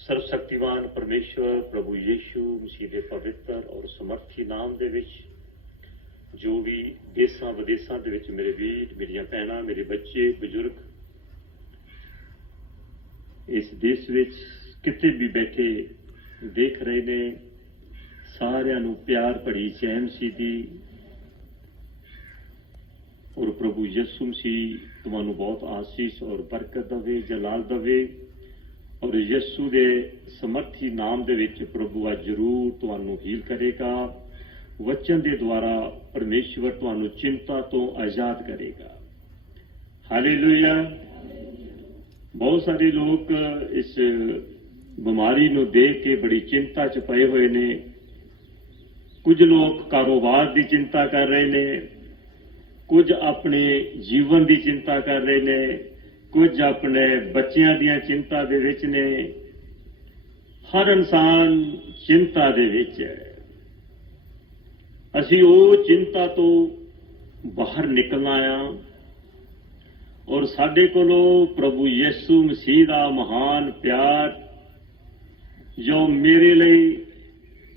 ਸਰਵਸ਼ਕਤੀਵਾਨ ਪਰਮੇਸ਼ਵਰ ਪ੍ਰਭੂ ਯੀਸ਼ੂ ਮਸੀਹ ਦੇ ਪਵਿੱਤਰ ਔਰ ਸਮਰਥੀ ਨਾਮ ਦੇ ਵਿੱਚ ਜੋ ਵੀ ਦੇਸਾਂ ਵਿਦੇਸਾਂ ਦੇ ਵਿੱਚ ਮੇਰੇ ਵੀਰ ਮੇਰੀਆਂ ਭੈਣਾਂ ਮੇਰੇ ਬੱਚੇ ਬਜ਼ੁਰਗ ਇਸ ਦੇਸ਼ ਵਿੱਚ ਕਿਤੇ ਵੀ ਬੈਠੇ ਦੇਖ ਰਹੇ ਨੇ ਸਾਰਿਆਂ ਨੂੰ ਪਿਆਰ ਭਰੀ ਚੈਨ ਦੀ और प्रभु यीशु मसीह तुहानू बहुत आशीष और बरकत दवे जलाल दवे और यीशु दे समर्थी नाम दे विच प्रभु आ जरूर तुहानू हील करेगा। वचन दे द्वारा परमेश्वर तुहानू चिंता तो आजाद करेगा। हालेलुया। बहुत सारे लोग इस बीमारी नू देख के बड़ी चिंता च पए हुए ने। कुछ लोग कारोबार की चिंता कर रहे ने, कुछ अपने जीवन की चिंता कर रहे ने, कुछ अपने बच्चों दी चिंता दे विच ने। हर इंसान चिंता दे विच है। असी वो चिंता तो बाहर निकलना आ और साडे कोलों प्रभु यीशु मसीह दा महान प्यार जो मेरे लिए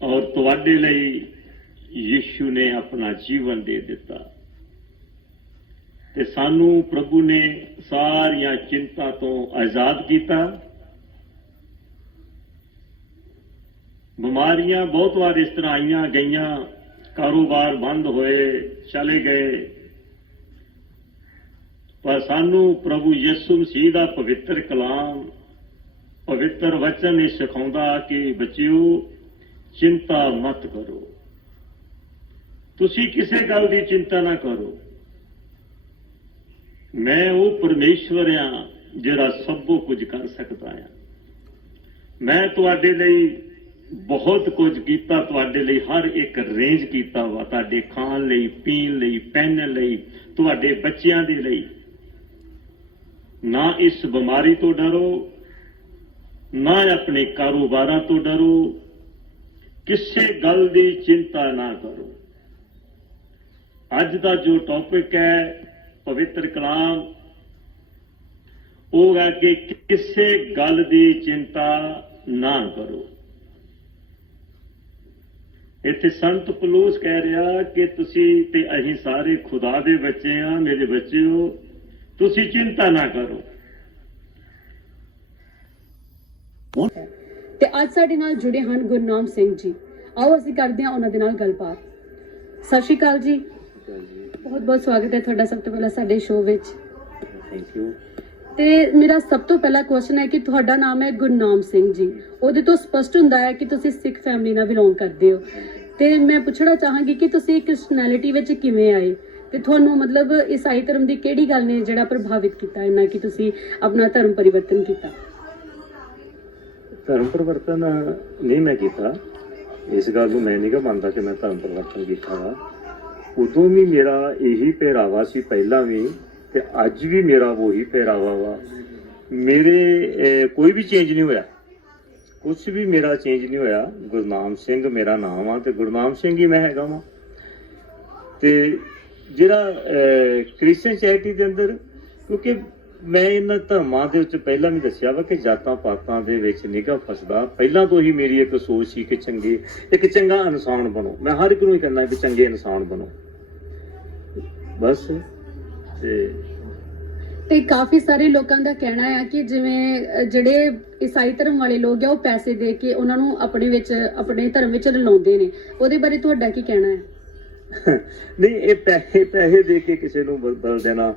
और तुहाडे लिए यीशु ने अपना जीवन दे दिता ते सानू प्रभु ने सारिया चिंता तो आजाद किया। बीमारियां बहुत बार इस तरह आईयां गईयां, कारोबार बंद होए चले गए, पर सानू प्रभु यीशु मसीह दा पवित्र कलाम पवित्र वचन ये सिखाउंदा कि बच्चिओ चिंता मत करो, तुसी किसी गल की चिंता ना करो। मैं वो परमेश्वर हाँ जिहड़ा सबो कुछ कर सकता है। मैं तुहाडे लई बहुत कुछ कीता, तुहाडे लई हर एक अरेंज कीता वा, तुहाडे खाण लई पीण लई पहनण लई, तुहाडे बच्चियां दे लई। ना इस बीमारी तो डरो, ना अपने कारोबारां तो डरो, किसी गल की चिंता ना करो। अज का जो टॉपिक है पवित्र कलाम वो है कि किसी गल की चिंता ना करो। इत्थे संत पौलुस कह रहा कि तुसी ते अहीं सारे खुदा दे बच्चे हाँ, मेरे बच्चे हो, तुसी चिंता ना करो। ते आज साडे नाल जुड़े हन गुरनाम सिंह जी। आओ असीं करदे हां उन्हां दे नाल गलबात। सत श्री अकाल जी। बहुत बहुत स्वागत है तुहाडा सब तो पहला साडे शो विच। Thank you. ते मेरा सब तो पहला क्वेश्चन है कि तुहाडा नाम है गुरनाम सिंह जी, ਉਹਦੇ ਤੋਂ ਸਪਸ਼ਟ ਹੁੰਦਾ ਹੈ ਕਿ ਤੁਸੀਂ ਸਿੱਖ ਫੈਮਿਲੀ ਨਾਲ ਬਿਲੋਂਗ ਕਰਦੇ ਹੋ। ਤੇ ਮੈਂ ਪੁੱਛਣਾ ਚਾਹਾਂਗੀ ਕਿ ਤੁਸੀਂ ਕ੍ਰਿਸਚੀਅਨਿਟੀ ਵਿੱਚ ਕਿਵੇਂ ਆਏ ਤੇ ਤੁਹਾਨੂੰ ਮਤਲਬ ਈਸਾਈ ਧਰਮ ਦੀ ਕਿਹੜੀ ਗੱਲ ਨੇ ਜਿਹੜਾ ਪ੍ਰਭਾਵਿਤ ਕੀਤਾ ਇੰਨਾ ਕਿ ਤੁਸੀਂ ਆਪਣਾ ਧਰਮ ਪਰਿਵਰਤਨ ਕੀਤਾ? ਧਰਮ ਪਰਿਵਰਤਨ ਨਹੀਂ ਮੈਂ ਕੀਤਾ, ਇਸ ਗੱਲ ਨੂੰ ਮੈਂ ਨਹੀਂ ਮੰਨਦਾ ਕਿ ਮੈਂ ਧਰਮ ਪਰਿਵਰਤਨ ਕੀਤਾ ਵਾ। ਉਦੋਂ ਵੀ ਮੇਰਾ ਇਹੀ ਪਹਿਰਾਵਾ ਸੀ, ਪਹਿਲਾਂ ਵੀ ਤੇ ਅੱਜ ਵੀ ਮੇਰਾ ਉਹੀ ਪਹਿਰਾਵਾ ਵਾ। ਮੇਰੇ ਕੋਈ ਵੀ ਚੇਂਜ ਨਹੀਂ ਹੋਇਆ, ਕੁਛ ਵੀ ਮੇਰਾ ਚੇਂਜ ਨਹੀਂ ਹੋਇਆ। ਗੁਰਨਾਮ ਸਿੰਘ ਮੇਰਾ ਨਾਮ ਆ ਤੇ ਗੁਰਨਾਮ ਸਿੰਘ ਹੀ ਮੈਂ ਹੈਗਾ ਵਾ। ਤੇ ਜਿਹੜਾ ਕ੍ਰਿਸਚੀਅਨ ਚੈਰਿਟੀ ਦੇ ਅੰਦਰ, ਕਿਉਂਕਿ ਮੈਂ ਇਹਨਾਂ ਧਰਮਾਂ ਦੇ ਵਿੱਚ ਪਹਿਲਾਂ ਵੀ ਦੱਸਿਆ ਵਾ ਕਿ ਜਾਤਾਂ ਪਾਤਾਂ ਦੇ ਵਿੱਚ ਨਿਗਾ ਫਸਦਾ। ਪਹਿਲਾਂ ਤੋਂ ਹੀ ਮੇਰੀ ਇੱਕ ਸੋਚ ਸੀ ਕਿ ਇੱਕ ਚੰਗਾ ਇਨਸਾਨ ਬਣੋ। ਮੈਂ ਹਰ ਇੱਕ ਨੂੰ ਹੀ ਕਹਿੰਦਾ ਕਿ ਚੰਗੇ ਇਨਸਾਨ ਬਣੋ ਬਸ। ਤੇ ਕਾਫੀ ਸਾਰੇ ਲੋਕਾਂ ਦਾ ਕਹਿਣਾ ਹੈ ਕਿ ਜਿਵੇਂ ਜਿਹੜੇ ਈਸਾਈ ਧਰਮ ਵਾਲੇ ਲੋਕ ਆ ਉਹ ਪੈਸੇ ਦੇ ਕੇ ਉਹਨਾਂ ਨੂੰ ਆਪਣੇ ਧਰਮ ਵਿੱਚ ਰਲਾਉਂਦੇ ਨੇ, ਉਹਦੇ ਬਾਰੇ ਤੁਹਾਡਾ ਕੀ ਕਹਿਣਾ ਹੈ? ਨਹੀਂ, ਇਹ ਪੈਸੇ ਦੇ ਕੇ ਕਿਸੇ ਨੂੰ ਬਦਲ ਦੇਣਾ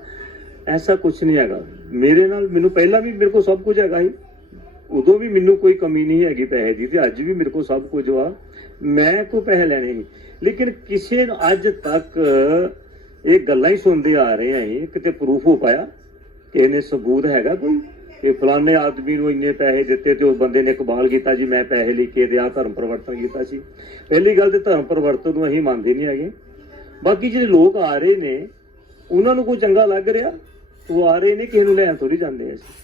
ਐਸਾ ਕੁਛ ਨਹੀਂ ਹੈਗਾ। ਮੈਨੂੰ ਪਹਿਲਾਂ ਵੀ ਮੇਰੇ ਕੋਲ ਸਭ ਕੁਝ ਹੈਗਾ ਸੀ, ਉਦੋਂ ਵੀ ਮੈਨੂੰ ਕੋਈ ਕਮੀ ਨਹੀਂ ਹੈਗੀ ਪੈਸੇ ਦੀ, ਤੇ ਅੱਜ ਵੀ ਮੇਰੇ ਕੋਲ ਸਭ ਕੁਝ ਵਾ। ਮੈਂ ਕੋਈ ਪੈਸੇ ਲੈਣੇ ਨਹੀਂ, ਲੇਕਿਨ ਕਿਸੇ ਨੂੰ ਅੱਜ ਤੱਕ ਇਹ ਗੱਲਾਂ ਹੀ ਸੁਣਦੇ ਆ ਰਹੇ ਆਂ, ਕਿਤੇ ਪ੍ਰੂਫ ਹੋ ਪਾਇਆ ਕਿਸੇ ਨੇ ਸਬੂਤ ਹੈਗਾ ਕੋਈ ਕਿ ਫਲਾਣੇ ਆਦਮੀ ਨੂੰ ਇੰਨੇ ਪੈਸੇ ਦਿੱਤੇ ਤੇ ਉਸ ਬੰਦੇ ਨੇ ਇਕਬਾਲ ਕੀਤਾ ਜੀ ਮੈਂ ਪੈਸੇ ਲੈ ਕੇ ਤੇ ਆਹ ਧਰਮ ਪਰਿਵਰਤਨ ਕੀਤਾ ਸੀ? ਪਹਿਲੀ ਗੱਲ ਤੇ ਧਰਮ ਪਰਿਵਰਤਨ ਨੂੰ ਅਸੀਂ ਮੰਨਦੇ ਨਹੀਂ ਹੈਗੇ। ਬਾਕੀ ਜਿਹੜੇ ਲੋਕ ਆ ਰਹੇ ਨੇ ਉਹਨਾਂ ਨੂੰ ਕੋਈ ਚੰਗਾ ਲੱਗ ਰਿਹਾ, ਉਹ ਆ ਰਹੇ ਨੇ, ਕਿਸੇ ਨੂੰ ਲੈਣ ਥੋੜੀ ਜਾਂਦੇ ਅਸੀਂ।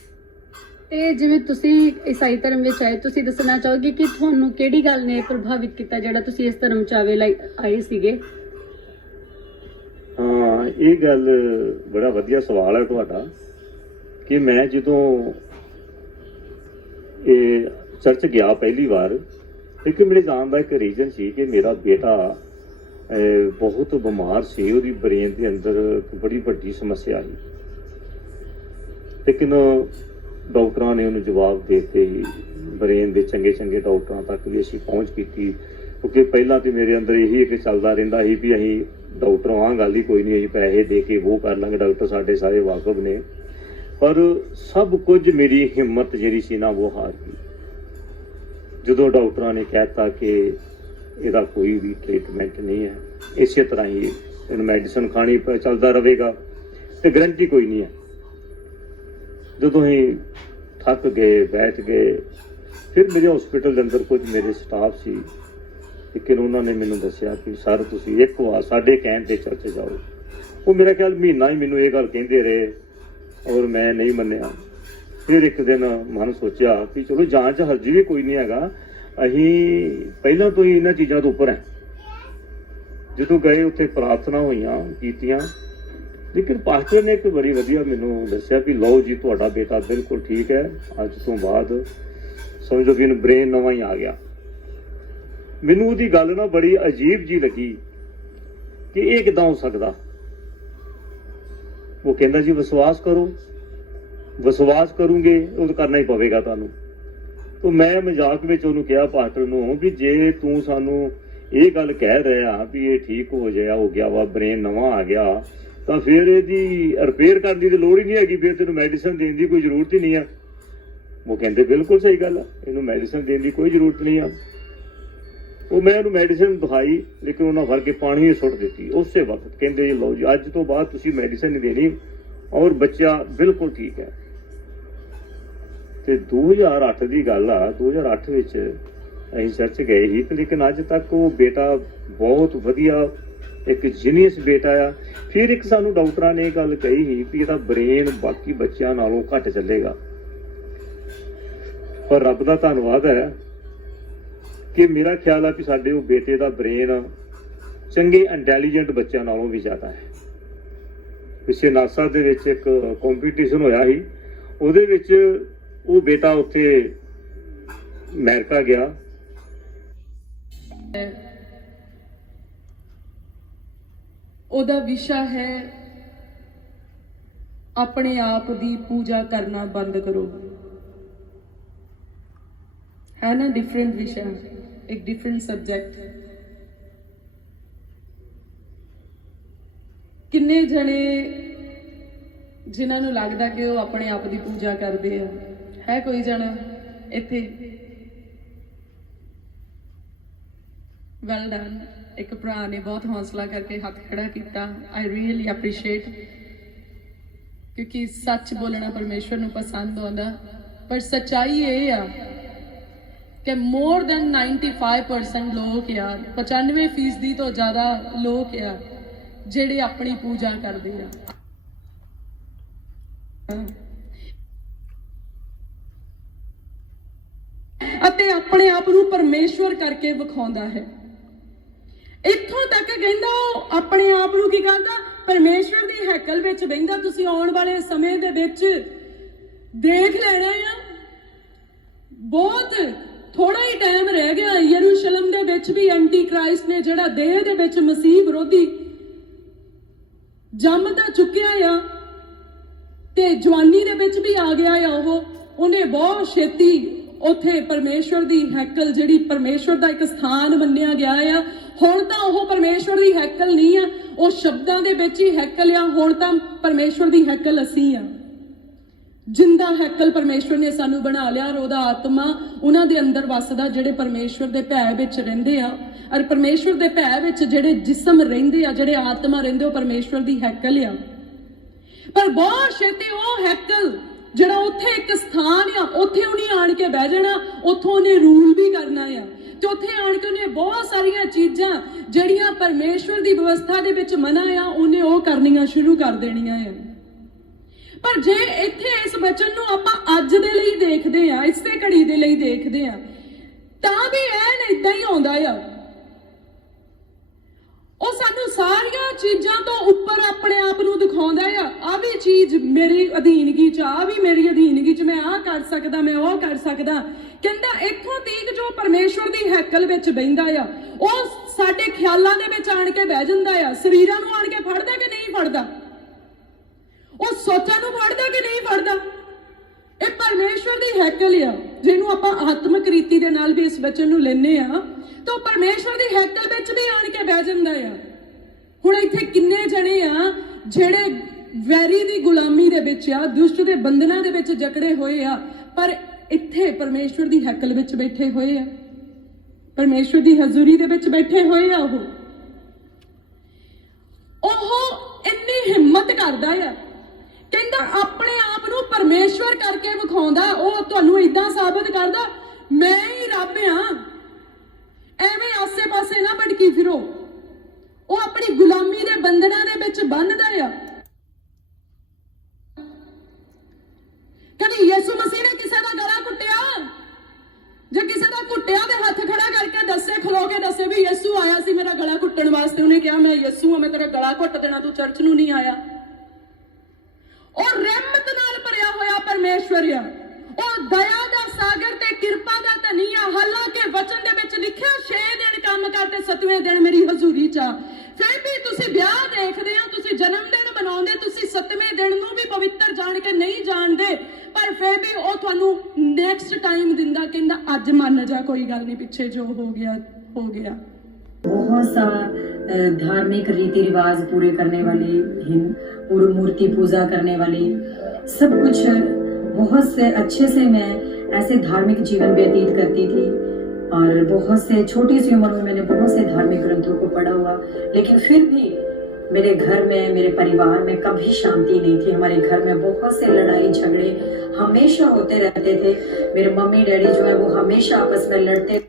ਤੇ ਜਿਵੇਂ ਤੁਸੀਂ ਈਸਾਈ ਧਰਮ ਵਿੱਚ ਆਏ, ਤੁਸੀਂ ਦੱਸਣਾ ਚਾਹੋਗੇ ਕਿ ਤੁਹਾਨੂੰ ਕਿਹੜੀ ਗੱਲ ਨੇ ਪ੍ਰਭਾਵਿਤ ਕੀਤਾ ਜਿਹੜਾ ਤੁਸੀਂ ਇਸ ਧਰਮ ਚ ਆਏ ਸੀਗੇ? ਹਾਂ, ਇਹ ਗੱਲ ਬੜਾ ਵਧੀਆ ਸਵਾਲ ਹੈ ਤੁਹਾਡਾ ਕਿ ਮੈਂ ਜਦੋਂ ਇਹ ਚਰਚ ਗਿਆ ਪਹਿਲੀ ਵਾਰ, ਲੇਕਿਨ ਮੇਰੇ ਜਾਣ ਦਾ ਇੱਕ ਰੀਜ਼ਨ ਸੀ ਕਿ ਮੇਰਾ ਬੇਟਾ ਬਹੁਤ ਬਿਮਾਰ ਸੀ, ਉਹਦੀ ਬ੍ਰੇਨ ਦੇ ਅੰਦਰ ਇੱਕ ਬੜੀ ਵੱਡੀ ਸਮੱਸਿਆ ਸੀ। ਲੇਕਿਨ ਡਾਕਟਰਾਂ ਨੇ ਉਹਨੂੰ ਜਵਾਬ ਦੇ ਦਿੱਤੇ ਹੀ, ਬ੍ਰੇਨ ਦੇ ਚੰਗੇ ਡਾਕਟਰਾਂ ਤੱਕ ਵੀ ਅਸੀਂ ਪਹੁੰਚ ਕੀਤੀ, ਕਿਉਂਕਿ ਪਹਿਲਾਂ ਤੇ ਮੇਰੇ ਅੰਦਰ ਇਹੀ ਇੱਕ ਚੱਲਦਾ ਰਹਿੰਦਾ ਸੀ ਵੀ ਅਸੀਂ ਡਾਕਟਰ ਆਹ ਗੱਲ ਹੀ ਕੋਈ ਨਹੀਂ, ਅਸੀਂ ਪੈਸੇ ਦੇ ਕੇ ਉਹ ਕਰ ਲਾਂਗੇ, ਡਾਕਟਰ ਸਾਡੇ ਸਾਰੇ ਵਾਕਫ ਨੇ। ਪਰ ਸਭ ਕੁਝ ਮੇਰੀ ਹਿੰਮਤ ਜਿਹੜੀ ਸੀ ਨਾ ਉਹ ਹਾਰ ਗਈ ਜਦੋਂ ਡਾਕਟਰਾਂ ਨੇ ਕਹਿਤਾ ਕਿ ਇਹਦਾ ਕੋਈ ਵੀ ਟ੍ਰੀਟਮੈਂਟ ਨਹੀਂ ਹੈ, ਇਸੇ ਤਰ੍ਹਾਂ ਹੀ ਇਹਨੂੰ ਮੈਡੀਸਨ ਖਾਣੀ ਚੱਲਦਾ ਰਹੇਗਾ ਤੇ ਗਰੰਟੀ ਕੋਈ ਨਹੀਂ ਹੈ। ਜਦੋਂ ਅਸੀਂ ਥੱਕ ਗਏ, ਬੈਠ ਗਏ, ਫਿਰ ਮੇਰੇ ਹਸਪੀਟਲ ਦੇ ਅੰਦਰ ਕੁਝ ਮੇਰੇ ਸਟਾਫ ਸੀ, ਲੇਕਿਨ ਉਹਨਾਂ ਨੇ ਮੈਨੂੰ ਦੱਸਿਆ ਕਿ ਸਰ ਤੁਸੀਂ ਇੱਕ ਵਾਰ ਸਾਡੇ ਕਹਿਣ ਤੇ ਚਰਚ ਜਾਓ। ਉਹ ਮੇਰਾ ਖਿਆਲ ਮਹੀਨਾ ਹੀ ਮੈਨੂੰ ਇਹ ਗੱਲ ਕਹਿੰਦੇ ਰਹੇ ਔਰ ਮੈਂ ਨਹੀਂ ਮੰਨਿਆ। ਫਿਰ ਇੱਕ ਦਿਨ ਮਨ ਸੋਚਿਆ ਕਿ ਚਲੋ ਜਾਂਚ ਹਰਜੀ ਵੀ ਕੋਈ ਨਹੀਂ ਹੈਗਾ, ਅਸੀਂ ਪਹਿਲਾਂ ਤੋਂ ਹੀ ਇਹਨਾਂ ਚੀਜ਼ਾਂ ਤੋਂ ਉੱਪਰ ਹੈ। ਜਦੋਂ ਗਏ ਉੱਥੇ ਪ੍ਰਾਰਥਨਾ ਹੋਈਆਂ ਕੀਤੀਆਂ, ਲੇਕਿਨ ਪਾਸਟਰ ਨੇ ਇੱਕ ਬੜੀ ਵਧੀਆ ਮੈਨੂੰ ਦੱਸਿਆ ਕਿ ਲਓ ਜੀ ਤੁਹਾਡਾ ਬੇਟਾ ਬਿਲਕੁਲ ਠੀਕ ਹੈ, ਅੱਜ ਤੋਂ ਬਾਅਦ ਸਮਝੋ ਕਿ ਇਹਨੂੰ ਬ੍ਰੇਨ ਨਵਾਂ ਹੀ ਆ ਗਿਆ। ਮੈਨੂੰ ਉਹਦੀ ਗੱਲ ਨਾ ਬੜੀ ਅਜੀਬ ਜੀ ਲੱਗੀ ਕਿ ਇਹ ਕਿੱਦਾਂ ਹੋ ਸਕਦਾ। ਉਹ ਕਹਿੰਦਾ ਜੀ ਵਿਸ਼ਵਾਸ ਕਰੋ, ਵਿਸ਼ਵਾਸ ਕਰੋਗੇ ਉਹ ਤਾਂ ਕਰਨਾ ਹੀ ਪਵੇਗਾ ਤੁਹਾਨੂੰ। ਤਾਂ ਮੈਂ ਮਜ਼ਾਕ ਵਿੱਚ ਉਹਨੂੰ ਕਿਹਾ ਪਾਸਟਰ ਨੂੰ ਵੀ ਜੇ ਤੂੰ ਸਾਨੂੰ ਇਹ ਗੱਲ ਕਹਿ ਰਿਹਾ ਵੀ ਇਹ ਠੀਕ ਹੋ ਗਿਆ ਵਾ, ਬ੍ਰੇਨ ਨਵਾਂ ਆ ਗਿਆ, ਤਾਂ ਫਿਰ ਇਹਦੀ ਰਿਪੇਅਰ ਕਰਨ ਦੀ ਤਾਂ ਲੋੜ ਹੀ ਨਹੀਂ ਹੈਗੀ, ਫਿਰ ਤੈਨੂੰ ਮੈਡੀਸਨ ਦੇਣ ਦੀ ਕੋਈ ਜ਼ਰੂਰਤ ਹੀ ਨਹੀਂ ਆ। ਉਹ ਕਹਿੰਦੇ ਬਿਲਕੁਲ ਸਹੀ ਗੱਲ ਆ, ਇਹਨੂੰ ਮੈਡੀਸਨ ਦੇਣ ਦੀ ਕੋਈ ਜ਼ਰੂਰਤ ਨਹੀਂ ਆ। ਉਹ ਮੈਂ ਉਹਨੂੰ ਮੈਡੀਸਨ ਦਿਖਾਈ, ਲੇਕਿਨ ਉਹਨਾਂ ਫੜ ਕੇ ਪਾਣੀ ਹੀ ਸੁੱਟ ਦਿੱਤੀ ਉਸੇ ਵਕਤ। ਕਹਿੰਦੇ ਜੀ ਲਓ ਜੀ ਅੱਜ ਤੋਂ ਬਾਅਦ ਤੁਸੀਂ ਮੈਡੀਸਨ ਨਹੀਂ ਦੇਣੀ ਔਰ ਬੱਚਾ ਬਿਲਕੁਲ ਠੀਕ ਹੈ। ਤੇ 2008 ਦੀ ਗੱਲ ਆ, 2008 ਵਿੱਚ ਅਸੀਂ ਚਰਚ ਗਏ ਸੀ, ਲੇਕਿਨ ਅੱਜ ਤੱਕ ਉਹ ਬੇਟਾ ਬਹੁਤ ਵਧੀਆ ਇੱਕ ਜੀਨੀਅਸ ਬੇਟਾ ਆ। ਫਿਰ ਇੱਕ ਸਾਨੂੰ ਡਾਕਟਰਾਂ ਨੇ ਇਹ ਗੱਲ ਕਹੀ ਸੀ ਵੀ ਇਹਦਾ ਬ੍ਰੇਨ ਬਾਕੀ ਬੱਚਿਆਂ ਨਾਲੋਂ ਘੱਟ ਚੱਲੇਗਾ, ਪਰ ਰੱਬ ਦਾ ਧੰਨਵਾਦ ਹੈ ਕਿ ਮੇਰਾ ਖਿਆਲ ਆ ਵੀ ਸਾਡੇ ਉਹ ਬੇਟੇ ਦਾ ਬ੍ਰੇਨ ਚੰਗੇ ਇੰਟੈਲੀਜੈਂਟ ਬੱਚਿਆਂ ਨਾਲੋਂ ਵੀ ਜ਼ਿਆਦਾ ਹੈ। ਪਿੱਛੇ ਨਾਸਾ ਦੇ ਵਿੱਚ ਇੱਕ ਕੰਪੀਟੀਸ਼ਨ ਹੋਇਆ ਸੀ, ਉਹਦੇ ਵਿੱਚ ਉਹ ਬੇਟਾ ਉੱਥੇ ਅਮਰੀਕਾ ਗਿਆ। ਉਹਦਾ ਵਿਸ਼ਾ ਹੈ ਆਪਣੇ ਆਪ ਦੀ ਪੂਜਾ ਕਰਨਾ ਬੰਦ ਕਰੋ। है ना, डिफरेंट विषय, एक डिफरेंट सब्जेक्ट। किन्ने जने जिन्होंने लगता कि वो अपने आप की पूजा करते हैं, है कोई जन इत्थे? Well done. एक भरा ने बहुत हौसला करके हाथ खड़ा किया, आई रियली अप्रीशिएट, क्योंकि सच बोलना परमेश्वर नूं पसंद आउंदा। पर सच्चाई ये आ कि मोर देन 95% लोग यार, 95% तो ज्यादा लोग यार ਜਿਹੜੇ ਆਪਣੀ ਪੂਜਾ ਕਰਦੇ ਆ। ਅਤੇ ਆਪਣੇ ਆਪ ਨੂੰ ਪਰਮੇਸ਼ਵਰ ਕਰਕੇ ਵਿਖਾਉਂਦਾ ਹੈ। ਇੱਥੋਂ ਤੱਕ ਕਹਿੰਦਾ ਉਹ ਆਪਣੇ ਆਪ ਨੂੰ ਕੀ ਕਰਦਾ, ਪਰਮੇਸ਼ਵਰ ਦੀ ਹੈਕਲ ਵਿੱਚ ਬਹਿੰਦਾ। ਤੁਸੀਂ ਆਉਣ ਵਾਲੇ ਸਮੇਂ ਦੇ ਵਿੱਚ ਦੇਖ ਲੈਣਾ ਆ, ਬਹੁਤ ਥੋੜਾ ਹੀ ਟਾਈਮ ਰਹਿ ਗਿਆ। ਯਰੂਸ਼ਲਮ ਦੇ ਵਿੱਚ ਵੀ ਐਂਟੀ ਕ੍ਰਾਈਸਟ ਨੇ, ਜਿਹੜਾ ਦੇਹ ਦੇ ਵਿੱਚ ਮਸੀਹ ਵਿਰੋਧੀ ਜੰਮ ਤਾਂ ਚੁੱਕਿਆ ਆ ਤੇ ਜਵਾਨੀ ਦੇ ਵਿੱਚ ਵੀ ਆ ਗਿਆ ਆ। ਉਹਨੇ ਬਹੁਤ ਛੇਤੀ ਉੱਥੇ ਪਰਮੇਸ਼ਵਰ ਦੀ ਹੈਕਲ, ਜਿਹੜੀ ਪਰਮੇਸ਼ਵਰ ਦਾ ਇੱਕ ਸਥਾਨ ਮੰਨਿਆ ਗਿਆ ਆ, ਹੁਣ ਤਾਂ ਉਹ ਪਰਮੇਸ਼ਵਰ ਦੀ ਹੈਕਲ ਨਹੀਂ ਆ, ਉਹ ਸ਼ਬਦਾਂ ਦੇ ਵਿੱਚ ਹੀ ਹੈਕਲ ਆ। ਹੁਣ ਤਾਂ ਪਰਮੇਸ਼ਵਰ ਦੀ ਹੈਕਲ ਅਸੀਂ ਆ। ਜਿੰਦਾ ਹੈਕਲ ਪਰਮੇਸ਼ਵਰ ਨੇ ਸਾਨੂੰ ਬਣਾ ਲਿਆ, ਔਰ ਉਹਦਾ ਆਤਮਾ ਉਹਨਾਂ ਦੇ ਅੰਦਰ ਵਸਦਾ, ਜਿਹੜੇ ਪਰਮੇਸ਼ਵਰ ਦੇ ਭੈ ਵਿੱਚ ਰਹਿੰਦੇ ਆ। ਔਰ ਪਰਮੇਸ਼ਵਰ ਦੇ ਭੈ ਵਿੱਚ ਜਿਹੜੇ ਜਿਸਮ ਰਹਿੰਦੇ ਆ, ਜਿਹੜੇ ਆਤਮਾ ਰਹਿੰਦੇ, ਉਹ ਪਰਮੇਸ਼ਵਰ ਦੀ ਹੈਕਲ ਆ। ਪਰ ਬਹੁਤ ਛੇਤੀ ਉਹ ਹੈਕਲ ਜਿਹੜਾ ਉੱਥੇ ਇੱਕ ਸਥਾਨ ਆ, ਉੱਥੇ ਉਹਨੇ ਆਣ ਕੇ ਬਹਿ ਜਾਣਾ, ਉੱਥੋਂ ਉਹਨੇ ਰੂਲ ਵੀ ਕਰਨਾ ਆ। ਤੇ ਉੱਥੇ ਆਣ ਕੇ ਉਹਨੇ ਬਹੁਤ ਸਾਰੀਆਂ ਚੀਜ਼ਾਂ ਜਿਹੜੀਆਂ ਪਰਮੇਸ਼ਵਰ ਦੀ ਵਿਵਸਥਾ ਦੇ ਵਿੱਚ ਮਨਾ ਆ, ਉਹਨੇ ਉਹ ਕਰਨੀਆਂ ਸ਼ੁਰੂ ਕਰ ਦੇਣੀਆਂ ਆ। ਪਰ ਜੇ ਇੱਥੇ ਇਸ ਬਚਨ ਨੂੰ ਆਪਾਂ ਅੱਜ ਦੇ ਲਈ ਦੇਖਦੇ ਆ, ਇਸੇ ਘੜੀ ਦੇ ਲਈ ਦੇਖਦੇ ਆ, ਤਾਂ ਵੀ ਐਨ ਇਦਾਂ ਹੀ ਆਉਂਦਾ ਆ। ਉਹ ਸਾਨੂੰ ਸਾਰੀਆਂ ਚੀਜ਼ਾਂ ਤੋਂ ਉੱਪਰ ਆਪਣੇ ਆਪ ਨੂੰ ਦਿਖਾਉਂਦਾ ਆ ਵੀ ਚੀਜ਼ ਮੇਰੀ ਅਧੀਨਗੀ ਚ ਆ ਵੀ ਮੇਰੀ ਅਧੀਨਗੀ ਚ ਮੈਂ ਆਹ ਕਰ ਸਕਦਾ ਮੈਂ ਉਹ ਕਰ ਸਕਦਾ। ਕਹਿੰਦਾ ਇੱਥੋਂ ਤੀਕ ਜੋ ਪਰਮੇਸ਼ਵਰ ਦੀ ਹੈਕਲ ਵਿੱਚ ਬਹਿੰਦਾ ਆ ਉਹ ਸਾਡੇ ਖਿਆਲਾਂ ਦੇ ਵਿੱਚ ਆਣ ਕੇ ਬਹਿ ਜਾਂਦਾ ਆ। ਸਰੀਰਾਂ ਨੂੰ ਆਣ ਕੇ ਫੜਦਾ ਕਿ ਨਹੀਂ ਫੜਦਾ? ਉਹ ਸੋਚਾਂ ਨੂੰ ਫੜਦਾ ਕਿ ਨਹੀਂ ਫੜਦਾ? ਇਹ ਪਰਮੇਸ਼ਵਰ ਦੀ ਹੈਕਲ ਆ ਜਿਹਨੂੰ ਆਪਾਂ ਆਤਮਿਕ ਰੀਤੀ ਦੇ ਨਾਲ ਵੀ ਇਸ ਵਚਨ ਨੂੰ ਲੈਨੇ ਆ ਤਾਂ ਪਰਮੇਸ਼ਵਰ ਦੀ ਹੈਕਲ ਵਿੱਚ ਵੀ ਆਣ ਕੇ ਬਹਿ ਜਾਂਦਾ ਆ। ਹੁਣ ਇੱਥੇ ਕਿੰਨੇ ਜਣੇ ਆ ਜਿਹੜੇ ਵੈਰੀ ਦੀ ਗੁਲਾਮੀ ਦੇ ਵਿੱਚ ਆ, ਦੁਸ਼ਟ ਦੇ ਬੰਧਨਾਂ ਦੇ ਵਿੱਚ ਜਕੜੇ ਹੋਏ ਆ, ਪਰ ਇੱਥੇ ਪਰਮੇਸ਼ਵਰ ਦੀ ਹੈਕਲ ਵਿੱਚ ਬੈਠੇ ਹੋਏ ਆ, ਪਰਮੇਸ਼ਵਰ ਦੀ ਹਜ਼ੂਰੀ ਦੇ ਵਿੱਚ ਬੈਠੇ ਹੋਏ ਆ। ਉਹ ਇੰਨੀ ਹਿੰਮਤ ਕਰਦਾ ਆ, ਕਹਿੰਦਾ ਆਪਣੇ ਆਪ ਨੂੰ ਪਰਮੇਸ਼ਵਰ ਕਰਕੇ ਵਿਖਾਉਂਦਾ। ਉਹ ਤੁਹਾਨੂੰ ਇਦਾਂ ਸਾਬਤ ਕਰਦਾ ਮੈਂ ਹੀ ਰੱਬ ਆ। ਐਵੇਂ ਆਸੇ ਪਾਸੇ ਨਾ ਭਟਕੀ ਫਿਰੋ। ਉਹ ਆਪਣੀ ਗੁਲਾਮੀ ਦੇ ਬੰਧਨਾਂ ਦੇ ਵਿੱਚ ਬੰਨਦਾ ਆ। ਕਦੀ ਯਿਸੂ ਮਸੀਹ ਨੇ ਕਿਸੇ ਦਾ ਗਲਾ ਘੁੱਟਿਆ? ਜੇ ਕਿਸੇ ਦਾ ਘੁੱਟਿਆ ਤੇ ਹੱਥ ਖੜਾ ਕਰਕੇ ਦੱਸੇ, ਖਲੋ ਕੇ ਦੱਸੇ ਵੀ ਯਿਸੂ ਆਇਆ ਸੀ ਮੇਰਾ ਗਲਾ ਘੁੱਟਣ ਵਾਸਤੇ। ਉਹਨੇ ਕਿਹਾ ਮੈਂ ਯਿਸੂ ਆ, ਮੈਂ ਤੇਰਾ ਗਲਾ ਘੁੱਟ ਦੇਣਾ, ਤੂੰ ਚਰਚ ਨੂੰ ਨਹੀਂ ਆਇਆ। ਉਹ ਰਹਿਮਤ ਨਾਲ ਭਰਿਆ ਹੋਇਆ ਪਰਮੇਸ਼ਵਰ ਆ। ਉਹ ਦਇਆ ਦਾ ਸਾਗਰ ਤੇ ਕਿਰਪਾ ਦਾ ਧਨੀ ਆ। ਹਾਲਾਂਕਿ ਵਚਨ ਦੇ ਵਿੱਚ ਲਿਖਿਆ 6 ਦਿਨ ਕੰਮ ਕਰਦੇ 7ਵੇਂ ਦਿਨ ਮੇਰੀ ਹਜ਼ੂਰੀ ਚ ਆ। ਫਿਰ ਵੀ ਤੁਸੀਂ ਵਿਆਹ ਦੇਖਦੇ ਆ, ਤੁਸੀਂ ਜਨਮ ਦਿਨ ਮਨਾਉਂਦੇ, ਤੁਸੀਂ 7ਵੇਂ ਦਿਨ ਨੂੰ ਵੀ ਪਵਿੱਤਰ ਜਾਣ ਕੇ ਨਹੀਂ ਜਾਣਦੇ, ਪਰ ਫਿਰ ਵੀ ਉਹ ਤੁਹਾਨੂੰ ਨੈਕਸਟ ਟਾਈਮ ਦਿੰਦਾ। ਕਹਿੰਦਾ ਅੱਜ ਮੰਨ ਜਾ, ਕੋਈ ਗੱਲ नहीं, ਪਿੱਛੇ जो हो गया। बहुत सा धार्मिक रीति रिवाज पूरे करने वाले और मूर्ति पूजा करने वाले सब कुछ बहुत से अच्छे से मैं ऐसे धार्मिक जीवन व्यतीत करती थी। और बहुत से छोटी सी उम्र में मैंने बहुत से धार्मिक ग्रंथों को पढ़ा हुआ, लेकिन फिर भी मेरे घर में, मेरे परिवार में कभी शांति नहीं थी। हमारे घर में बहुत से लड़ाई झगड़े हमेशा होते रहते थे। मेरे मम्मी डैडी जो है वो हमेशा आपस में लड़ते।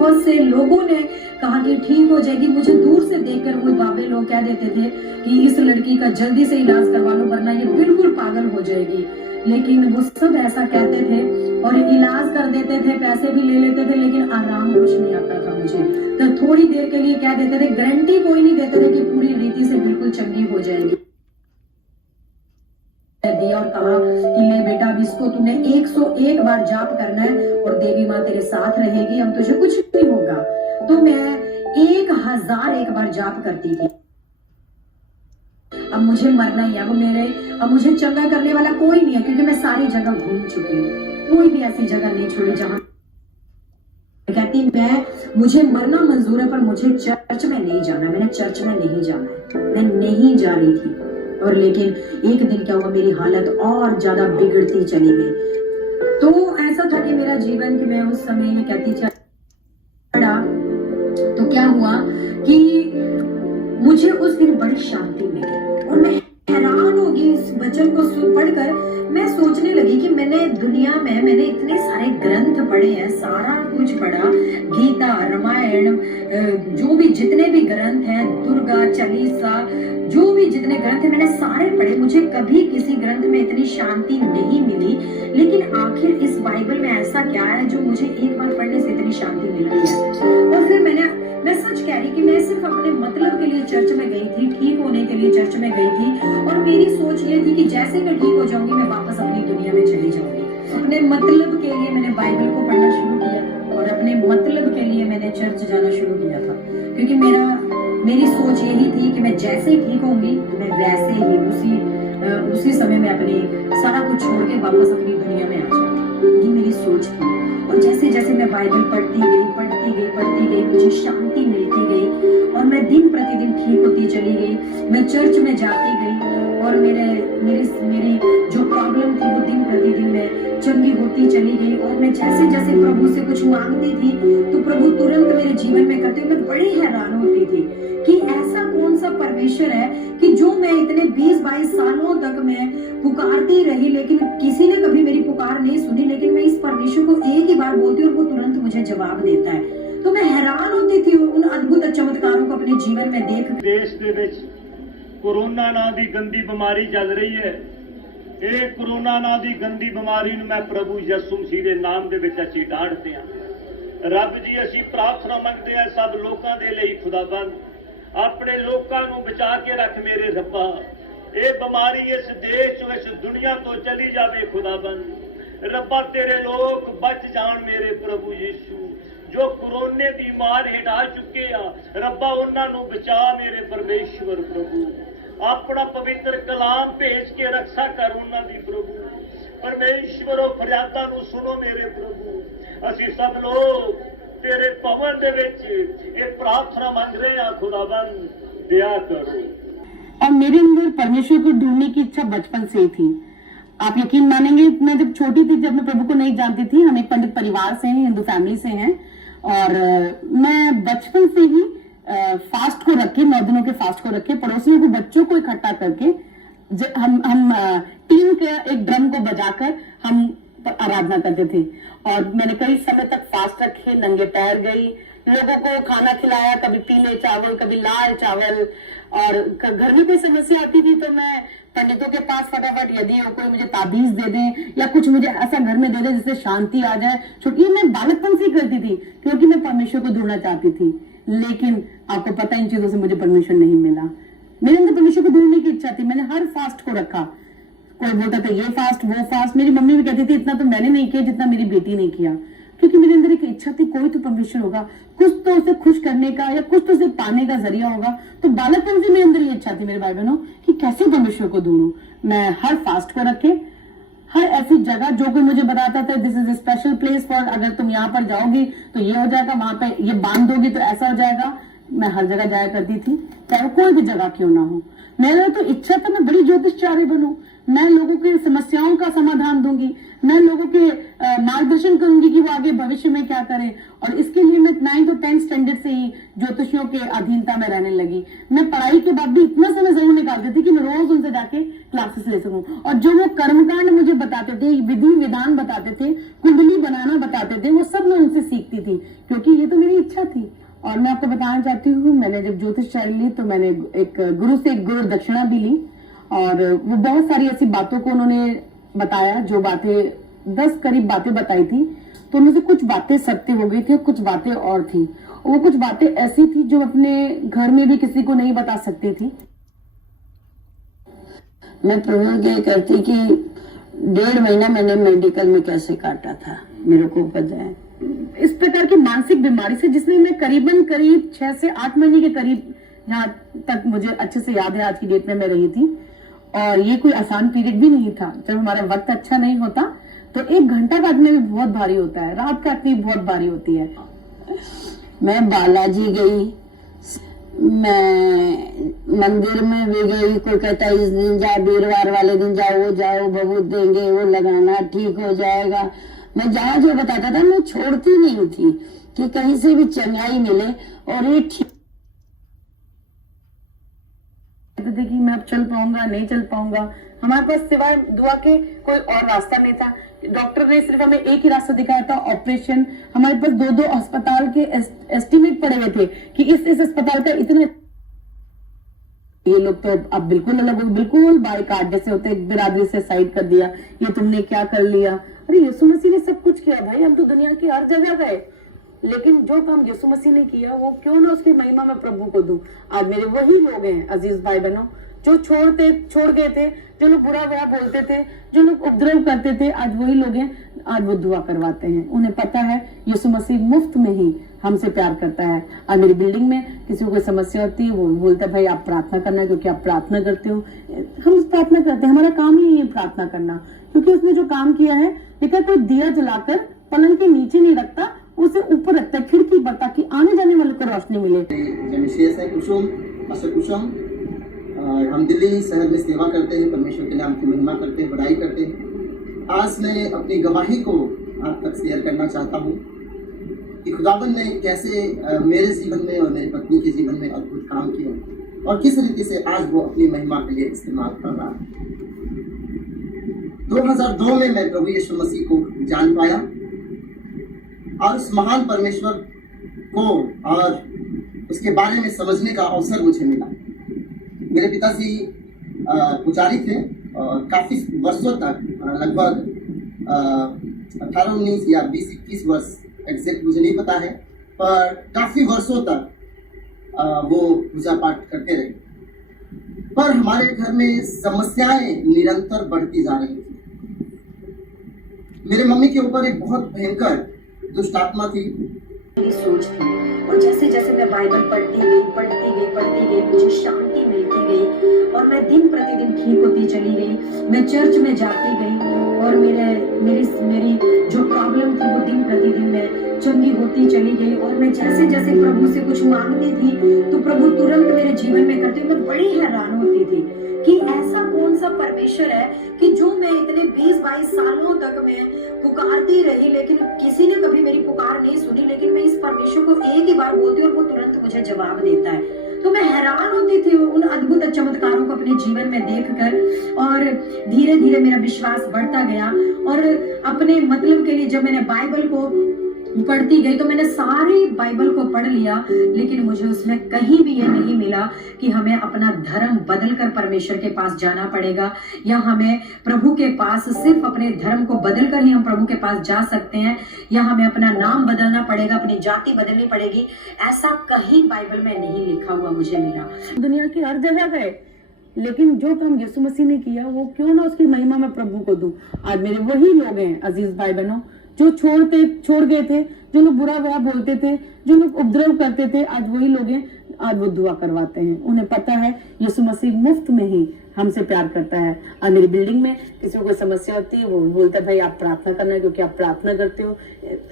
बहुत से लोगों ने कहा कि ठीक हो जाएगी। मुझे दूर से देखकर वो बाबे लोग कह देते थे कि इस लड़की का जल्दी से इलाज करवा लो वरना ये बिल्कुल पागल हो जाएगी। लेकिन वो सब ऐसा कहते थे और इलाज कर देते थे, पैसे भी ले लेते थे, लेकिन आराम कुछ नहीं आता था मुझे। तो थोड़ी देर के लिए कह देते थे, गारंटी कोई नहीं देते थे कि पूरी रीति से बिल्कुल चंगी हो जाएगी। दिया और कहा कि ले बेटा अब इसको तूने 101 बार जाप करना है और देवी माँ तेरे साथ रहेगी, अब तुझे कुछ नहीं होगा। तो मैं 1001 बार जाप करती थी। अब मुझे मरना ही है, अब मुझे चंगा करने वाला कोई नहीं है, क्योंकि मैं सारी जगह घूम चुकी हूँ। कोई भी ऐसी जगह नहीं छोड़ी जहां कहती मुझे मरना मंजूर है पर मुझे चर्च में नहीं जाना। मैंने चर्च में नहीं जाना है, मैं नहीं जा रही थी। और लेकिन एक दिन क्या हुआ, मेरी हालत और ज्यादा बिगड़ती चली गई। तो ऐसा था कि मेरा जीवन, कि मैं उस समय ये कहती चढ़ा, तो क्या हुआ कि मुझे उस दिन बड़ी शांति मिली और मैं हैरान होगी इस वचन को पढ़कर। मैं सोचने लगी कि मैंने दुनिया में मैंने इतने सारे ग्रंथ पढ़े हैं, सारा कुछ पढ़ा, गीता, रामायण, जो भी जितने भी ग्रंथ हैं, दुर्गा चालीसा, जो भी जितने ग्रंथ हैं मैंने सारे पढ़े। मुझे कभी किसी ग्रंथ में इतनी शांति नहीं मिली। लेकिन आखिर इस बाइबल में ऐसा क्या है जो मुझे एक बार पढ़ने से इतनी शांति मिल रही है। और फिर मैं सच कह रही कि मैं सिर्फ अपने मतलब के लिए चर्च में गई थी, ठीक होने के लिए चर्च में गई थी। और मेरी सोच ये थी कि जैसे मैं ठीक हो जाऊंगी मैं वापस अपनी दुनिया में चली जाऊंगी। अपने मतलब के लिए मैंने बाइबल को पढ़ना शुरू किया और अपने मतलब के लिए मैंने चर्च जाना शुरू किया था, क्योंकि मेरी सोच यही थी कि मैं जैसे ही ठीक होंगी मैं वैसे ही उसी समय में अपने सारा कुछ छोड़ के वापस अपनी दुनिया में आ जाऊंगी। ये मेरी सोच थी। और जैसे जैसे मैं बाइबल पढ़ती गई मुझे शांति मिलती गई और मैं दिन प्रतिदिन ठीक होती चली गई। मैं चर्च में जाती गई और मेरी जो प्रॉब्लम थी वो दिन प्रतिदिन मैं चंगी होती चली गई। और मैं जैसे जैसे प्रभु से कुछ मांगती थी तो प्रभु तुरंत मेरे जीवन में करते हुए मैं बड़ी हैरान होती थी कि ऐसा कौन सा परमेश्वर है कि जो मैं इतने 20-22 सालों तक मैं पुकारती रही, लेकिन किसी ने कभी मेरी पुकार नहीं सुनी। लेकिन मैं इस परमेश्वर को एक ही बार बोलती और वो तुरंत मुझे जवाब देता है। तो मैं हैरान होती थी उन अद्भुत चमत्कारों को अपने जीवन में देख। देश दे विच कोरोना नाम की गंदी बीमारी चल रही है। ये कोरोना नाम की गंदी बीमारी मैं प्रभु यसू मसीह के नाम दे विच असीं डांटते हैं। ਰੱਬ ਜੀ ਅਸੀਂ ਪ੍ਰਾਰਥਨਾ ਮੰਗਦੇ ਹਾਂ ਸਭ ਲੋਕਾਂ ਦੇ ਲਈ ਖੁਦਾਵੰਦ ਆਪਣੇ ਲੋਕਾਂ ਨੂੰ ਬਚਾ ਕੇ ਰੱਖ ਮੇਰੇ ਰੱਬਾ ਇਹ ਬਿਮਾਰੀ ਇਸ ਦੇਸ਼ ਚੋਂ ਇਸ ਦੁਨੀਆ ਤੋਂ ਚਲੀ ਜਾਵੇ ਖੁਦਾਵੰਦ ਰੱਬਾ ਤੇਰੇ ਲੋਕ ਬਚ ਜਾਣ ਮੇਰੇ ਪ੍ਰਭੂ ਯੀਸ਼ੂ ਜੋ ਕੋਰੋਨੇ ਦੀ ਮਾਰ ਹਟਾ ਚੁੱਕੇ ਆ ਰੱਬਾ ਉਹਨਾਂ ਨੂੰ ਬਚਾ ਮੇਰੇ ਪਰਮੇਸ਼ਵਰ ਪ੍ਰਭੂ ਆਪਣਾ ਪਵਿੱਤਰ ਕਲਾਮ ਭੇਜ ਕੇ ਰੱਖਿਆ ਕਰ ਉਹਨਾਂ ਦੀ ਪ੍ਰਭੂ परमेश्वर फरियादा नूं सुनो मेरे प्रभु असी सब लोग तेरे भवन दे विच ये प्रार्थना मांग रहे हैं खुदाबंद दया करो। और मेरे अंदर परमेश्वर को ढूंढने की इच्छा बचपन से ही थी। आप यकीन मानेंगे मैं जब छोटी थी जब मैं प्रभु को नहीं जानती थी हम एक पंडित परिवार से हैं हिंदू फैमिली से हैं और मैं बचपन से ही फास्ट को रख के 9 दिनों के फास्ट को रख के पड़ोसियों को बच्चों को इकट्ठा करके हम टीम के एक ड्रम को बजाकर हम आराधना करते थे और मैंने कई समय तक फास्ट रखे नंगे पैर गई लोगों को खाना खिलाया कभी पीले चावल कभी लाल चावल और घर में कोई समस्या आती थी तो मैं पंडितों के पास फटाफट यदि कोई मुझे ताबीज दे दे या कुछ मुझे ऐसा घर में दे दे जिससे शांति आ जाए छुट्टी मैं बालकपन से करती थी क्योंकि मैं परमेश्वर को ढूंढना चाहती थी लेकिन आपको पता इन चीजों से मुझे परमेश्वर नहीं मिला। मेरे अंदर परमेश्वर को ढूंढने की इच्छा थी मैंने हर फास्ट को रखा कोई बोलता था ये फास्ट वो फास्ट मेरी मम्मी भी कहती थी इतना तो मैंने नहीं किया जितना मेरी बेटी ने किया क्योंकि मेरे अंदर एक इच्छा थी कोई तो परमेश्वर होगा कुछ तो उसे खुश करने का या कुछ तो उसे पाने का जरिया होगा तो बालकपन से मेरे अंदर ये इच्छा थी मेरे भाई बहनों कि कैसे परमेश्वर को ढूंढूं। मैं हर फास्ट को रखे हर ऐसी जगह जो कोई मुझे बताता था this is a special place for अगर तुम यहाँ पर जाओगी तो ये हो जाएगा वहां पे ये बांध दोगी तो ऐसा हो जाएगा मैं हर जगह जाया करती थी चाहे कोई भी जगह क्यों ना हो। मेरा तो इच्छा था मैं बड़ी ज्योतिषचार्य बनूं मैं लोगों की समस्याओं का समाधान दूंगी मैं लोगों के मार्गदर्शन करूंगी कि वो आगे भविष्य में क्या करें और इसके लिए मैं 9th और 10th स्टैंडर्ड से ही ज्योतिषियों के अधीनता में रहने लगी। मैं पढ़ाई के बाद भी इतना समय जरूर निकालती थी कि मैं रोज उनसे जाके क्लासेस ले सकूं और जो वो कर्मकांड मुझे बताते थे विधि विधान बताते थे कुंडली बनाना बताते थे वो सब मैं उनसे सीखती थी क्योंकि ये तो मेरी इच्छा थी। और मैं आपको बताना चाहती हूँ मैंने जब ज्योतिषचार्य ली तो मैंने एक गुरु से एक गुरु दक्षिणा भी ली और वो बहुत सारी ऐसी बातों को उन्होंने बताया जो बातें 10 करीब बातें बताई थी तो उनमें से कुछ बातें सत्य हो गई थी और कुछ बातें और थी वो कुछ बातें ऐसी थी जो अपने घर में भी किसी को नहीं बता सकती थी। मैं प्रभु के करती कि 1.5 महीना मैंने मेडिकल में कैसे काटा था मेरे को पता है इस प्रकार की मानसिक बीमारी से जिसमें मैं करीबन 6 से 8 महीने के करीब यहाँ तक मुझे अच्छे से याद है आज की डेट में मैं रही थी और ये कोई आसान पीरियड भी नहीं था। जब हमारा वक्त अच्छा नहीं होता तो 1 घंटा काटने भी बहुत भारी होता है रात काटनी बहुत भारी होती है। मैं बालाजी गई मैं मंदिर में भी गई कोई कहता इस दिन जाओ वीरवार वाले दिन जाओ बहुत देंगे वो लगाना ठीक हो जाएगा मैं जहाँ जो बताता था मैं छोड़ती नहीं थी कि कहीं से भी चंगाई मिले और ये ठीक थे कि मैं अब चल पाऊंगा नहीं चल पाऊंगा हमारे पास सिवाय दुआ के कोई और रास्ता नहीं था। डॉक्टर ने सिर्फ हमें एक ही रास्ता दिखाया था ऑपरेशन। हमारे पास 2 अस्पताल के एस्टिमेट पड़े हुए थे कि इस अस्पताल का इतना ये लोग तो अब बिल्कुल अलग हो बिल्कुल बाइकाट जैसे होते बिरादरी से साइड कर दिया ये तुमने क्या कर लिया। अरे यीशु मसीह ने सब कुछ किया भाई हम तो दुनिया की हर जगह गए लेकिन जो काम यीशु मसीह ने किया वो क्यों ना उसकी महिमा में प्रभु को दूं। आज मेरे वही लोग हैं अजीज भाई बहनों जो छोड़ गए थे जो लोग बुरा बोलते थे जो लोग उपद्रव करते थे आज वही लोग हैं आज वो दुआ करवाते हैं। उन्हें पता है यीशु मसीह मुफ्त में ही हमसे प्यार करता है। आज मेरी बिल्डिंग में किसी को कोई समस्या होती है वो बोलता है भाई आप प्रार्थना करना क्योंकि आप प्रार्थना करते हो। हम प्रार्थना करते हैं हमारा काम ही है प्रार्थना करना क्योंकि उसने जो काम किया है देखा कोई दिया जलाकर पलंग के नीचे नहीं रखता उसे ऊपर रखता है खिड़की पर ताकि आने जाने वाले को रोशनी मिले। विशेष है कुसुम हम दिल्ली शहर में सेवा करते हैं परमेश्वर के नाम की महिमा करते हैं बड़ाई करते हैं। आज मैं अपनी गवाही को आप तक शेयर करना चाहता हूँ कि खुदाबंद ने कैसे मेरे जीवन में और मेरी पत्नी के जीवन में अद्भुत काम किया और किस रीति से आज वो अपनी महिमा के लिए इस्तेमाल कर रहा है। 2002 में मैं प्रभु यीशु मसीह को जान पाया और उस महान परमेश्वर को और उसके बारे में समझने का अवसर मुझे मिला। मेरे पिताजी पुजारी थे और काफ़ी वर्षों तक लगभग 18-19 या 20-21 वर्ष एग्जैक्ट मुझे नहीं पता है, पर काफी वर्षों तक वो पूजा पाठ करते रहे। पर हमारे घर में समस्याएं निरंतर बढ़ती जा रही थी। मेरे मम्मी के ऊपर एक बहुत भयंकर दुष्ट आत्मा थी। मेरी सोच थी, और जैसे जैसे मैं बाइबल पढ़ती गई मुझे शांति मिलती गई और मैं दिन प्रतिदिन ठीक होती चली गई। मैं चर्च में जाती गई और मेरी जो प्रॉब्लम थी वो दिन प्रतिदिन मैं चंगी होती चली गई। और मैं जैसे जैसे प्रभु से कुछ मांगती थी तो प्रभु तुरंत मेरे जीवन में करते। मैं बड़ी हैरान होती थी कि ऐसा कौन सा परमेश्वर है कि जो मैं इतने 20-22 सालों तक मैं पुकारती रही, लेकिन किसी ने कभी मेरी पुकार नहीं सुनी, लेकिन मैं इस परमेश्वर को एक ही बार बोलती और वो तुरंत मुझे जवाब देता है। तो मैं हैरान होती थी उन अद्भुत चमत्कारों को अपने जीवन में देखकर, और धीरे धीरे मेरा विश्वास बढ़ता गया। और अपने मतलब के लिए जब मैंने बाइबल को पढ़ती गई तो मैंने सारी बाइबल को पढ़ लिया, लेकिन मुझे उसमें कहीं भी ये नहीं मिला कि हमें अपना धर्म बदलकर परमेश्वर के पास जाना पड़ेगा, या हमें प्रभु के पास सिर्फ अपने धर्म को बदलकर ही हम प्रभु के पास जा सकते हैं, या हमें अपना नाम बदलना पड़ेगा, अपनी जाति बदलनी पड़ेगी। ऐसा कहीं बाइबल में नहीं लिखा हुआ मुझे मिला। दुनिया की हर जगह गए, लेकिन जो काम यीशु मसीह ने किया वो क्यों ना उसकी महिमा में प्रभु को दूं। आज मेरे वही लोग हैं अजीज भाई बहनों, जो छोड़ गए थे, जो लोग बुरा बोलते थे, जो लोग उपद्रव करते थे, आज वही लोग हैं। आज वो दुआ करवाते हैं। उन्हें पता है यीशु मसीह मुफ्त में ही हमसे प्यार करता है। और मेरी बिल्डिंग में किसी को कोई समस्या होती है, वो बोलता है भाई आप प्रार्थना करना, क्योंकि आप प्रार्थना करते हो।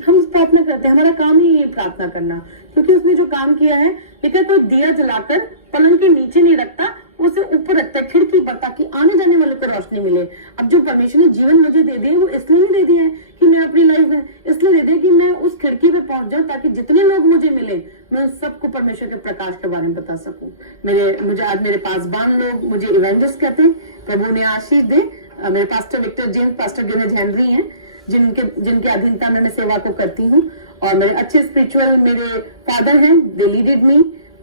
हम प्रार्थना करते हैं, हमारा काम ही है प्रार्थना करना, क्योंकि उसने जो काम किया है, लेकिन कोई दिया जलाकर पलंग के नीचे नहीं रखता, उसे ऊपर रखता है खिड़की पर, ताकि आने जाने वालों को रोशनी मिले। अब जो परमेश्वर ने जीवन मुझे दे दिया वो इसलिए नहीं दे दिया है कि मैं अपनी लाइफ में, इसलिए दे दिया कि मैं उस खिड़की पे पहुंच जाऊं, ताकि जितने लोग मुझे मिले मैं सबको परमेश्वर के प्रकाश के बारे में बता सकूं। मुझे आज मेरे पासबान लोग मुझे इवेंजलिस्ट कहते हैं। प्रभु ने आशीष दे। मेरे पास्टर विक्टर जेम्स, पास्टर गिनेज हेनरी हैं, जिनके अधीनता में मैं सेवा को करती हूँ। और मेरे अच्छे स्पिरिचुअल मेरे फादर हैं, दे लीडेड मी।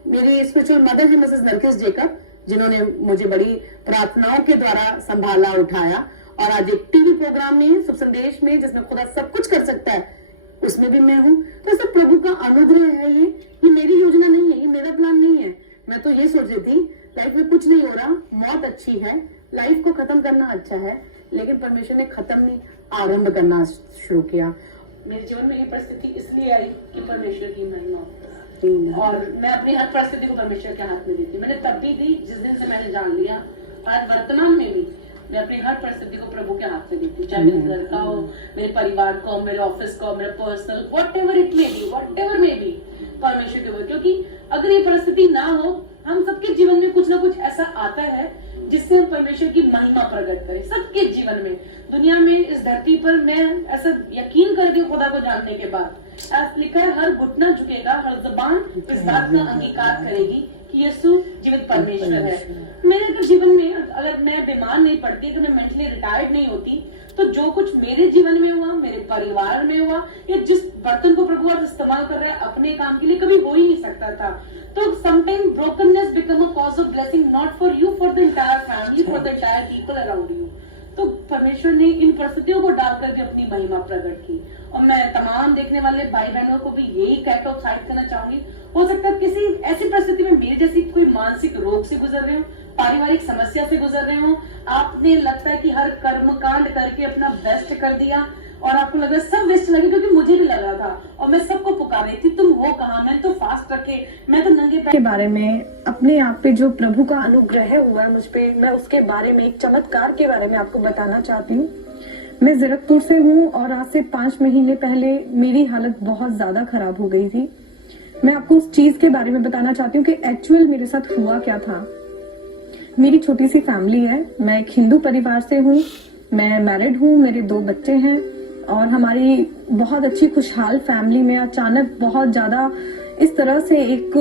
मेरी स्पिरिचुअल मदर है मिसेस नरगिस जेकब, जिन्होंने मुझे बड़ी प्रार्थनाओं के द्वारा संभाला, उठाया। और आज एक टीवी प्रोग्राम में, शुभ संदेश में, जिसमें खुदा सब कुछ कर सकता है, उसमें भी मैं हूँ। तो सब प्रभु का अनुग्रह है। ये मेरी योजना नहीं है, ये मेरा प्लान नहीं है। मैं तो ये सोच रही थी लाइफ में कुछ नहीं हो रहा, मौत अच्छी है, लाइफ को खत्म करना अच्छा है, लेकिन परमेश्वर ने खत्म नहीं, आरंभ करना शुरू किया। मेरे जीवन में ये परिस्थिति इसलिए आई कि परमेश्वर की महिमा, और मैं अपनी हर परिस्थिति को परमेश्वर के हाथ में दी थी। मैंने तब भी दी जिस दिन से मैंने जान लिया, और वर्तमान में भी मैं अपनी हर परिस्थिति को प्रभु के हाथ में दी थी। चाहे मेरे घर का हो, मेरे परिवार का हो, मेरे ऑफिस का हो, मेरा personal, whatever it may be, परमेश्वर के ऊपर। क्योंकि अगर ये परिस्थिति ना हो, हम सबके जीवन में कुछ ना कुछ ऐसा आता है जिससे हम परमेश्वर की महिमा प्रकट करें। सबके जीवन में, दुनिया में, इस धरती पर, मैं ऐसा यकीन करती हूँ खुदा को जानने के बाद, ऐसा लिखा है हर घुटना झुकेगा, हर जबान इस बात का अंगीकार करेगी कि यीशु जीवित परमेश्वर है। मेरे अगर जीवन में, अगर मैं बीमार नहीं पड़ती, अगर मैं मेंटली रिटायर्ड नहीं होती, तो जो कुछ मेरे जीवन में हुआ, मेरे परिवार में हुआ, या जिस बर्तन को प्रभु आज इस्तेमाल कर रहा है अपने काम के लिए, कभी हो ही नहीं सकता था। तो sometime brokenness become a cause of blessing, not for you, for the entire family, for the entire people around you. तो परमेश्वर ने इन परिस्थितियों को डालकर भी अपनी महिमा प्रकट की। और मैं तमाम देखने वाले भाई बहनों को भी यही कहकर उत्साहित करना चाहूंगी, हो सकता है किसी ऐसी परिस्थिति में मेरे जैसी कोई मानसिक रोग से गुजर रहे हो, पारिवारिक समस्या से गुजर रहे हो, आपने लगता है कि हर कर्म कांड करके अपना बेस्ट कर दिया, और आपको लग रहा है सब वेस्ट लगे, क्योंकि मुझे भी लग रहा था, और मैं सबको पुकार रही थी, तुम हो कहाँ, मैं तो फास्ट रखे, मैं तो नंगे पैर। के बारे में, अपने आप पे जो प्रभु का अनुग्रह हुआ है मुझ पे, मैं उसके बारे में, एक चमत्कार के बारे में आपको बताना चाहती हूँ। मैं जीरकपुर से हूँ, और आज से 5 महीने पहले मेरी हालत बहुत ज्यादा खराब हो गई थी। मैं आपको उस चीज के बारे में बताना चाहती हूँ कि एक्चुअल मेरे साथ हुआ क्या था। मेरी छोटी सी फैमिली है, मैं एक हिंदू परिवार से हूँ, मैं मैरिड हूँ, मेरे 2 बच्चे हैं, और हमारी बहुत अच्छी खुशहाल फैमिली में अचानक बहुत ज्यादा इस तरह से एक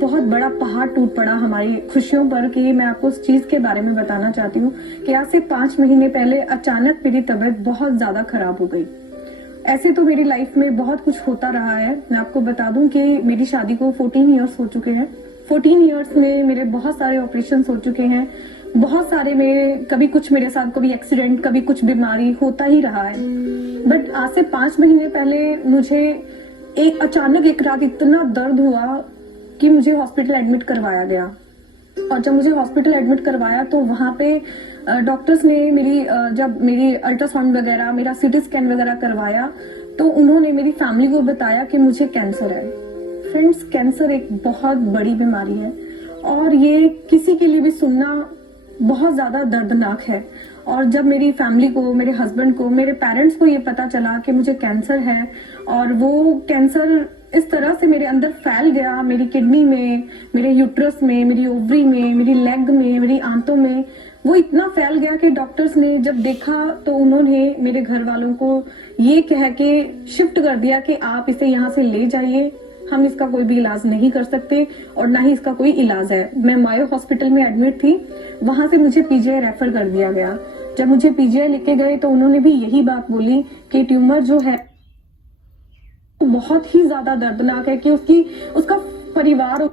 बहुत बड़ा पहाड़ टूट पड़ा हमारी खुशियों पर, कि मैं आपको उस चीज के बारे में बताना चाहती हूँ कि आज से 5 महीने पहले अचानक मेरी तबीयत बहुत ज्यादा खराब हो गई। ऐसे तो मेरी लाइफ में बहुत कुछ होता रहा है। मैं आपको बता दूं कि मेरी शादी को 14 ईयर्स हो चुके हैं। 14 ईयर्स में मेरे बहुत सारे ऑपरेशन हो चुके हैं, बहुत सारे में कभी कुछ मेरे साथ, कभी एक्सीडेंट, कभी कुछ बीमारी होता ही रहा है। बट आज से 5 महीने पहले मुझे एक अचानक एक रात इतना दर्द हुआ कि मुझे हॉस्पिटल एडमिट करवाया गया। और जब मुझे हॉस्पिटल एडमिट करवाया तो वहां पे डॉक्टर्स ने जब मेरी अल्ट्रासाउंड वगैरह, मेरा सीटी स्कैन वगैरह करवाया तो उन्होंने मेरी फैमिली को बताया कि मुझे कैंसर है। फ्रेंड्स, कैंसर एक बहुत बड़ी बीमारी है और ये किसी के लिए भी सुनना बहुत ज्यादा दर्दनाक है। और जब मेरी फैमिली को, मेरे हस्बैंड को, मेरे पेरेंट्स को ये पता चला कि मुझे कैंसर है और वो कैंसर इस तरह से मेरे अंदर फैल गया, मेरी किडनी में, मेरे यूट्रस में, मेरी ओवरी में, मेरी लेग में, मेरी आंतों में, वो इतना फैल गया कि डॉक्टर्स ने जब देखा तो उन्होंने मेरे घर वालों को ये कह के शिफ्ट कर दिया कि आप इसे यहाँ से ले जाइए, हम इसका कोई भी इलाज नहीं कर सकते और ना ही इसका कोई इलाज है। मैं मायो हॉस्पिटल में एडमिट थी, वहां से मुझे पीजीआई रेफर कर दिया गया। जब मुझे पीजीआई लेके गए तो उन्होंने भी यही बात बोली कि ट्यूमर जो है बहुत ही ज्यादा दर्दनाक है, कि उसका परिवार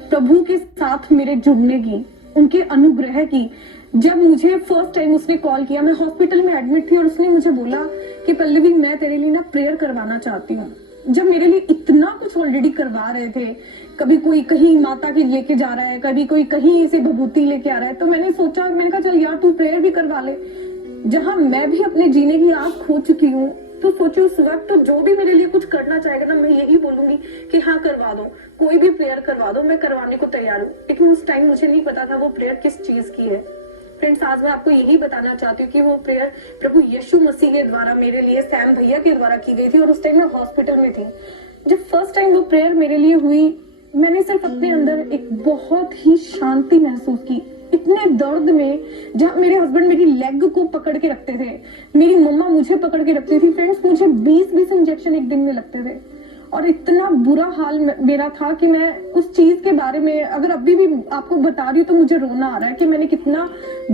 प्रभु के साथ मेरे जुड़ने की, उनके अनुग्रह की। जब मुझे फर्स्ट टाइम उसने कॉल किया, मैं हॉस्पिटल में एडमिट थी और उसने मुझे बोला कि पल्लवी, मैं तेरे लिए ना प्रेयर करवाना चाहती हूँ। जब मेरे लिए इतना कुछ ऑलरेडी करवा रहे थे, कभी कोई कहीं माता के लेके जा रहा है, कभी कोई कहीं से भभूति लेके आ रहा है, तो मैंने कहा चल यार तू प्रेयर भी करवा ले। जहां मैं भी अपने जीने की आग खो चुकी हूँ, तो सोचो उस वक्त तो जो भी मेरे लिए कुछ करना चाहेगा ना, मैं यही बोलूंगी कि हाँ करवा दो, कोई भी प्रेयर करवा दो, मैं करवाने को तैयार हूँ। लेकिन उस टाइम मुझे नहीं पता था वो प्रेयर किस चीज की है। फ्रेंड्स, आज मैं आपको यही बताना चाहती हूँ कि वो प्रेयर प्रभु यीशु मसीह के द्वारा मेरे लिए, सैम भैया के द्वारा की गई थी और उस टाइम मैं हॉस्पिटल में थी। जब फर्स्ट टाइम वो प्रेयर मेरे लिए हुई, मैंने सिर्फ अपने अंदर एक बहुत ही शांति महसूस की। इतने दर्द में, जहाँ मेरे हस्बैंड मेरी लेग को पकड़ के रखते थे, मेरी मम्मा मुझे पकड़ के रखती थी। फ्रेंड्स, मुझे 20 इंजेक्शन एक दिन में लगते थे और इतना बुरा हाल मेरा था कि मैं उस चीज के बारे में अगर अभी भी आपको बता रही हूँ तो मुझे रोना आ रहा है कि मैंने कितना